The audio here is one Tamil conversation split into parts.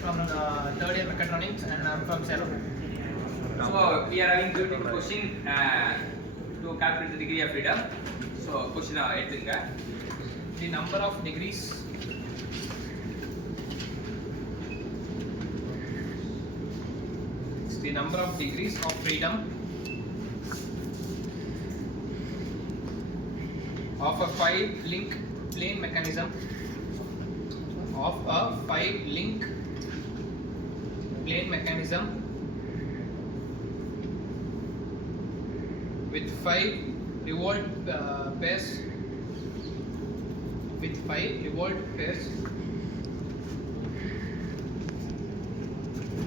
from the third year mechatronics and I'm from Salem. So we are having beautiful question to calculate the degree of freedom. So question எடுத்துங்க. The number of degrees of freedom of a 5-link plane mechanism with 5 revolt pairs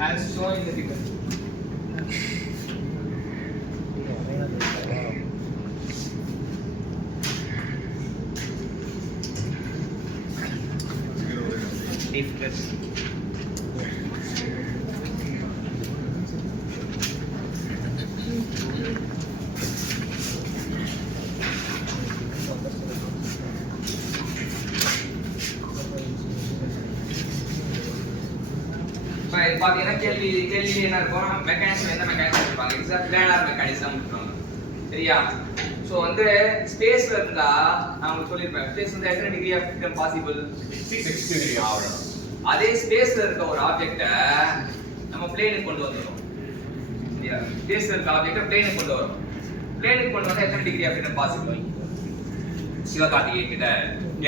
as shown in the figure. பாத்தீங்கன்னா கேள்வி என்ன இருக்கும், மெக்கானிசம் எந்த மெக்கானிசம் இருப்பாங்க, இட்ஸ் பிளானர் மெக்கானிசம் இருக்கும். சரியா? சோ வந்து ஸ்பேஸ்ல இருந்தா நான் உங்களுக்கு சொல்லிருப்பேன், ஸ்பேஸ் வந்து எத்தனை degree of freedom possible? 6 degree ஆகும். அதே ஸ்பேஸ்ல இருக்க ஒரு ஆப்ஜெக்ட்ட நம்ம பிளேனுக்கு கொண்டு வந்துறோம். சரியா? ஸ்பேஸ்ல இருக்க ஆப்ஜெக்ட்ட பிளேனுக்கு கொண்டு வரோம். பிளேனுக்கு கொண்டு வந்தா எத்தனை degree of freedom possible? Sivakarthikeyan கிட்ட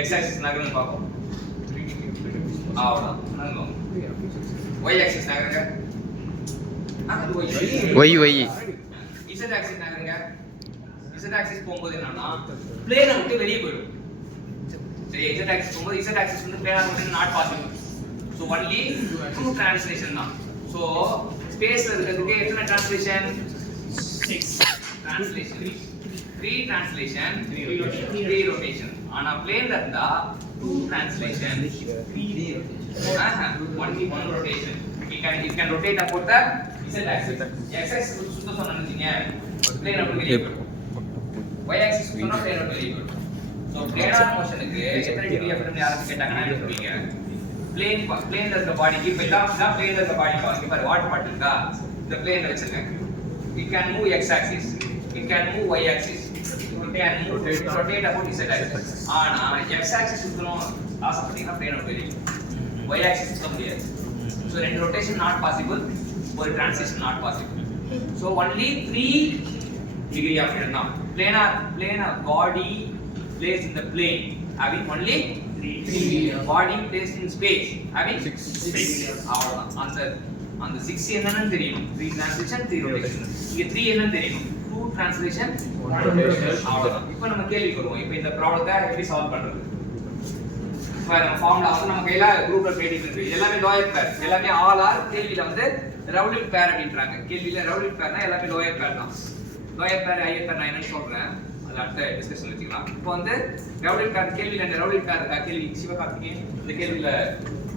எக்ஸ் ஆக்சிஸ் நகருங்க பாப்போம். ஆவலாம் நகரும். y axis நகருங்க. y z axis நகருங்க. z axis போகும்போது என்னன்னா பிளேனை விட்டு வெளிய போய்டும். சரி, z axis போகும்போது z axis வந்து பிளேனை விட்டு not possible. So only two translation தான். So ஸ்பேஸ்ல இருக்கிறதுக்கு எத்தனை translation? 6 translation. 3 translation, 3 rotation. ஆனா பிளேன்ல இருந்தா 2 translation, 3 only one rotation. You can rotate about the z axis. X axis சுத்த சொன்னீங்க, plane அப்படி வெளிய போகும். Y axis சொன்னா plane அப்படி வெளிய போகும். So planar motionக்கு எத்தனை டிகிரி ஆஃப் ஃப்ரீடம் யாருக்கு கேட்டாங்கன்னா என்ன சொல்வீங்க? plane இருக்க பாடிக்கு இப்ப இதான் plane இருக்க பாடி பாருங்க, பாரு வாட்டர் பாட்டில் இருக்கா, இந்த plane வச்சிருங்க. It can move x axis, it can move y axis, it can rotate about z axis. ஆனா x axis சுத்தணும் ஆசைப்பட்டீங்கன்னா plane அப்படி வெளிய போகும். Y axis சுத்த முடியாது. So ரெண்டு rotation not possible, ஒரு translation not possible. So only 3 degree of freedom. Planar body placed in the plane having only 3 body placed in space having 6. அவ்வளவுதான். அந்த 6 என்னன்னு தெரியும், 3 translation 3 rotation. இங்க 3 என்னன்னு தெரியும், 2 translation 1 rotation. அவ்வளவுதான். இப்போ நம்ம கேள்விக்கு வருவோம். இப்போ இந்த ப்ராப்ளத்தை எப்படி சால்வ் பண்றது? நம்ம ஃபார்முலா வந்து நம்ம கையில குரூப்ல கிரியேட் இருக்கு. எல்லாமே லோயர் பேர், எல்லாமே ஆல் ஆர். கேள்வியில வந்து ரவுலிட் பேர் அப்படின்றாங்க. கேள்வியில ரவுலிட் பேர்னா எல்லாமே லோயர் பேர் தான். லோயர் பேர் ஹையர் பேர் நான் என்னன்னு சொல்றேன், அது அடுத்த டிஸ்கஷன் வச்சுக்கலாம். இப்போ வந்து ரவுலிட் பேர் கேள்வியில இந்த ரவுலிட் பேர் இருக்கா, கேள்வி சிவகார்த்திகேயன் இந்த கேள்வியில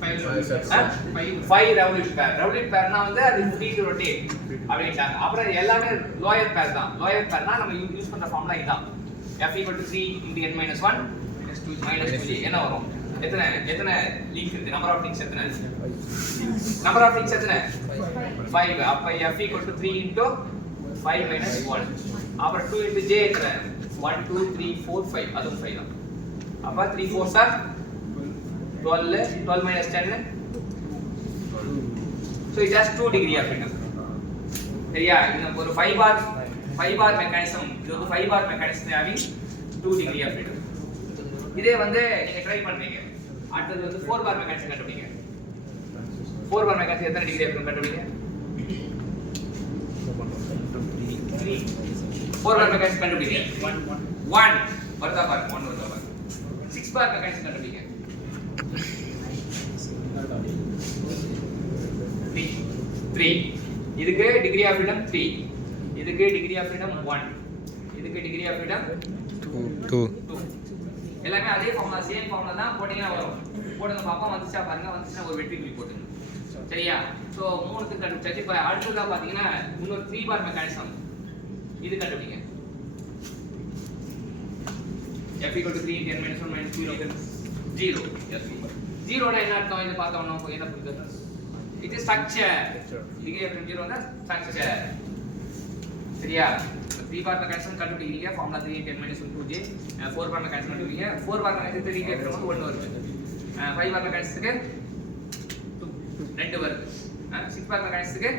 5 ரவுலிட் பேர். ரவுலிட் பேர்னா வந்து அது ஃப்ரீ டு ரொட்டேட் அப்படின்றாங்க. அப்புறம் எல்லாமே லோயர் பேர் தான். லோயர் பேர்னா நம்ம யூஸ் பண்ற ஃபார்முலா இதான், f = 3 × n - 1 - 2 என்ன வரும்? எத்தனை லிங்க் இருக்கு, நம்பர் ஆஃப் லிங்க்ஸ் எத்தனை? நம்பர் ஆஃப் லிங்க்ஸ் எத்தனை? 5. அப்ப f = 3 × 5 - 1. அப்புறம் 2 × j எத்தனை? 1 2 3 4 5, அதுவும் 5 தான். அப்ப 3 4s are 12, 12 - 10. So it has 2 degree of freedom. சரியா? இது ஒரு 5 bar mechanism. இது ஒரு 5 bar mechanism having 2 degree of freedom. இதே வந்து நீங்க ட்ரை பண்றீங்க, அடுத்து வந்து 4 பார் மெக்கானிசம் கண்டுபிடிங்க. 4 பார் மெக்கானிசம் எத்தனை டிகிரி ஆஃப் ஃப்ரீடம் கண்டுபிடிங்க? 4 பார் மெக்கானிசம் கண்டுபிடிங்க. 1 வருதா பாரு, 1 வருதா பாரு. 6 பார் மெக்கானிசம் கண்டுபிடிங்க. 3. இதுக்கு டிகிரி ஆஃப் ஃப்ரீடம் 3, இதுக்கு டிகிரி ஆஃப் ஃப்ரீடம் 1, இதுக்கு டிகிரி ஆஃப் ஃப்ரீடம் 2. எல்லாமே அதே ஃபார்முலா, சேம் ஃபார்முலா தான் போட்டீங்கன்னா வரும். போடுங்க பாப்போம், வந்துச்சா பாருங்க. வந்துச்சுன்னா ஒரு வெற்றி குறி போட்டுங்க. சரியா? சோ மூணுத்துக்கு கண்டுபிடிச்சாச்சு. இப்போ அடுத்ததா பாத்தீங்கன்னா இன்னொரு 3 பார் மெக்கானிசம் இது கண்டுபிடிங்க. f = 3 × n - 1 - 0 0. Yes super. 0 னா என்ன அர்த்தம்? இத பார்த்தோம்னா என்ன புரியுது? இது ஸ்ட்ரக்சர் டிகிரி ஆஃப் ஃப்ரீடம் வந்து ஸ்ட்ரக்சர் சரியா 3 பார்ட்ல கன்ஸ்ட்ரக்ஷன் கண்டுபிடிக்கிறீங்க ஃபார்முலா 3 10 - 2j 4 பார்ட்ல கன்ஸ்ட்ரக்ஷன் கண்டுபிடிக்கிறீங்க 4 பார்ட்ல கன்ஸ்ட்ரக்ஷன் டிகிரி ஆஃப் ஃப்ரீடம் 1 வருது 5 பார்ட்ல கன்ஸ்ட்ரக்ஷனுக்கு 2 வருது 6 பார்ட்ல கன்ஸ்ட்ரக்ஷனுக்கு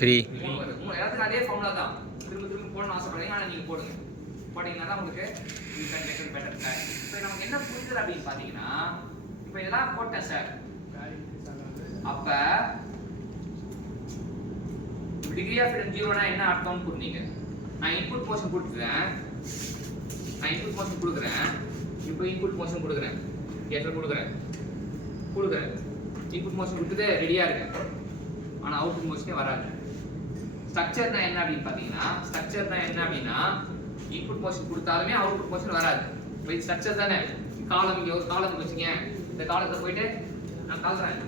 3 வருது 3 எல்லாத்துக்கும் அதே ஃபார்முலா தான் திரும்ப போடணும்னு ஆசைப்படுறீங்க ஆனா நீங்க போடுங்க போட்டீங்கன்னா தான் உங்களுக்கு you can get a better clarity இப்போ நமக்கு என்ன புரியுது அப்படின்னு பாத்தீங்கன்னா இப்போ இதெல்லாம் போட்டேன் சார் அப்ப டிகிரி ஆஃப் ஃப்ரீடம் 0 னா என்ன அர்த்தம்னு புரிஞ்சீங்க நான் இன்புட் போர்ஷன் கொடுத்துறேன் இப்போ இன்புட் போர்ஷன் கொடுக்குறேன் கேட்ல கொடுக்குறேன் இன்புட் போர்ஷன் கொடுத்துட்டு ரெடியா இருக்கு ஆனா அவுட்புட் போர்ஷனே வராது ஸ்ட்ரக்சர்னா என்ன அப்படின்னு பாத்தீங்கன்னா இன்புட் போர்ஷன் கொடுத்தாலுமே அவுட்புட் போர்ஷன் வராது இது ஸ்ட்ரக்சர் தானே காலம் இங்க ஒரு காலம் வச்சுங்க இந்த காலத்தை போயிட்டு நான் கால்றேன்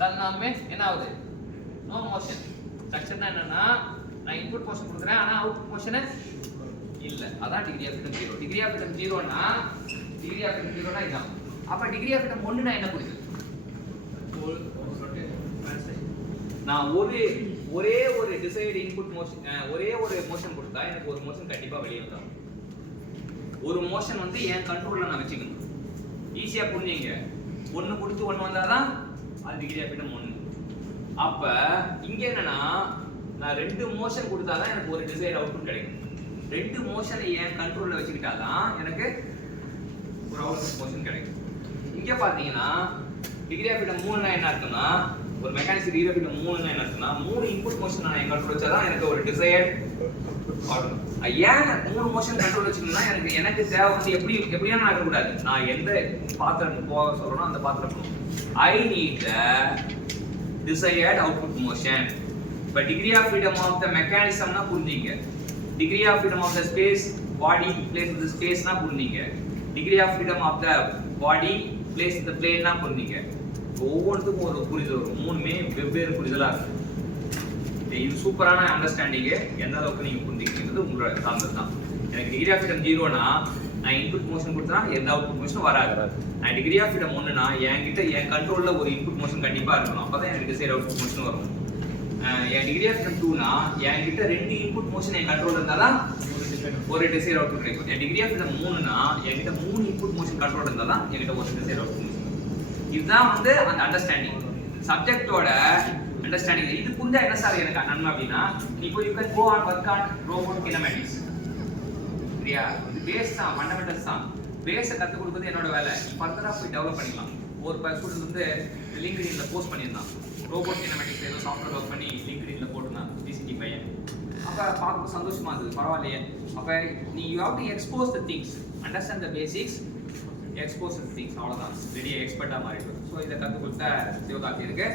தன்னாலுமே என்ன ஆகுது நோ மோஷன் ஸ்ட்ரக்சர்னா என்னன்னா நான் இன்புட் போர்ஷன் கொடுக்குறேன் ஆனா அவுட்புட் போர்ஷன் இல்ல அதான் degree of freedom 0 degree of freedom 0 னா இதான் அப்ப டிகிரி ஆஃப் ஃப்ரீடம் 1 னா என்ன புரியுது நான் ஒரே ஒரு டிசைர்ட் இன்புட் மோஷன் ஒரே ஒரு மோஷன் கொடுத்தா எனக்கு ஒரு மோஷன் கண்டிப்பா வெளியே வரும் ஒரு மோஷன் வந்து என் கண்ட்ரோல்ல நான் வச்சுக்கணும் ஈஸியா புரிஞ்சுங்க 1 கொடுத்து 1 வந்தாதான் அது டிகிரி ஆஃப் ஃப்ரீடம் 1 அப்ப இங்க என்னன்னா நான் 2 மோஷன் கொடுத்தாதான் எனக்கு ஒரு டிசைர்ட் அவுட்புட் கிடைக்கும் 2 மோஷனை என் கண்ட்ரோல்ல வச்சுக்கிட்டாதான் எனக்கு ஒரு அவுட்புட் மோஷன் கிடைக்கும் இங்க பாத்தீங்கன்னா டிகிரி ஆஃப் ஃப்ரீடம் 3 னா என்ன அர்த்தம்னா ஒரு மெக்கானிக்ஸ் டிகிரி ஆஃப் ஃப்ரீடம் 3 னா என்ன அர்த்தம்னா 3 இன்புட் மோஷன் நான் என் கண்ட்ரோல் வச்சாதான் எனக்கு ஒரு டிசைர்ட் அவுட்புட் ஏன் 3 மோஷன் கண்ட்ரோல் வச்சுக்கணும்னா எனக்கு தேவை வந்து எப்படியா நடக்க கூடாது நான் எந்த பாத்திரம் போக சொல்றேனோ அந்த பாத்திரம் போகணும் I need the desired output motion but degree of freedom of the mechanism na புரிஞ்சீங்க degree of freedom of the space body placed in the space na புரிஞ்சீங்க degree of freedom of the body placed in the plane na புரிஞ்சீங்க ஒவ்வொருத்துக்கும் ஒரு புரிதல் வரும் மூணுமே வெவ்வேறு புரிதலா இருக்கு இது சூப்பரான அண்டர்ஸ்டாண்டிங் எந்த அளவுக்கு நீங்க புரிஞ்சுக்கிறது உங்களோட சார்ந்தது தான் எனக்கு டிகிரி ஆஃப் ஃப்ரீடம் 0 னா நான் இன்புட் மோஷன் கொடுத்தா எந்த அவுட்புட் மோஷனும் வராது நான் டிகிரி ஆஃப் ஃப்ரீடம் 1 னா என் கண்ட்ரோல்ல ஒரு இன்புட் மோஷன் கண்டிப்பா இருக்கணும் அப்பதான் எனக்கு டிசைர்ட் அவுட்புட் மோஷன் வரும் என் டிகிரி ஆஃப் ஃப்ரீடம் 2 னா என்கிட்ட 2 இன்புட் மோஷன் என் கண்ட்ரோல்ல இருந்தாதான் ஒரு டிசைர்ட் அவுட்புட் கிடைக்கும் என் டிகிரி ஆஃப் ஃப்ரீடம் 3 னா என்கிட்ட 3 இன்புட் மோஷன் கண்ட்ரோல் இருந்தாதான் என்கிட்ட ஒரு டிசைர்ட் அவுட்புட் மோஷன் இதுதான் வந்து அந்த அண்டர்ஸ்டாண்டிங் சப்ஜெக்ட்டோட அண்டர்ஸ்டாண்டிங் இது புரிஞ்சா என்ன சார் எனக்கு நன்மை அப்படின்னா இப்போ you can go on work on robot kinematics சரியா இது பேஸ் தான் ஃபண்டமெண்டல்ஸ் தான் பேஸை கற்றுக் கொடுக்குறது என்னோட வேலை ஃபர்தராக போய் டெவலப் பண்ணிக்கலாம் ஒரு ஸ்டூடெண்ட் வந்து லிங்க்டின்ல போஸ்ட் பண்ணியிருந்தான் ரோபோட் கினமேட்டிக்ஸ் ஏதோ சாஃப்ட்வேர் ஒர்க் பண்ணி லிங்க்டின்ல போட்டுருந்தான் டிசிடி பையன் அப்போ பார்க்க சந்தோஷமா இருந்தது பரவாயில்லையே அப்போ நீ you have to expose the things understand the basics expose the things அவ்வளோதான் ரெடியாக எக்ஸ்பர்ட்டாக மாறிடுது ஸோ இதை கற்றுக் கொடுத்த சிவகார்த்திகனுக்கு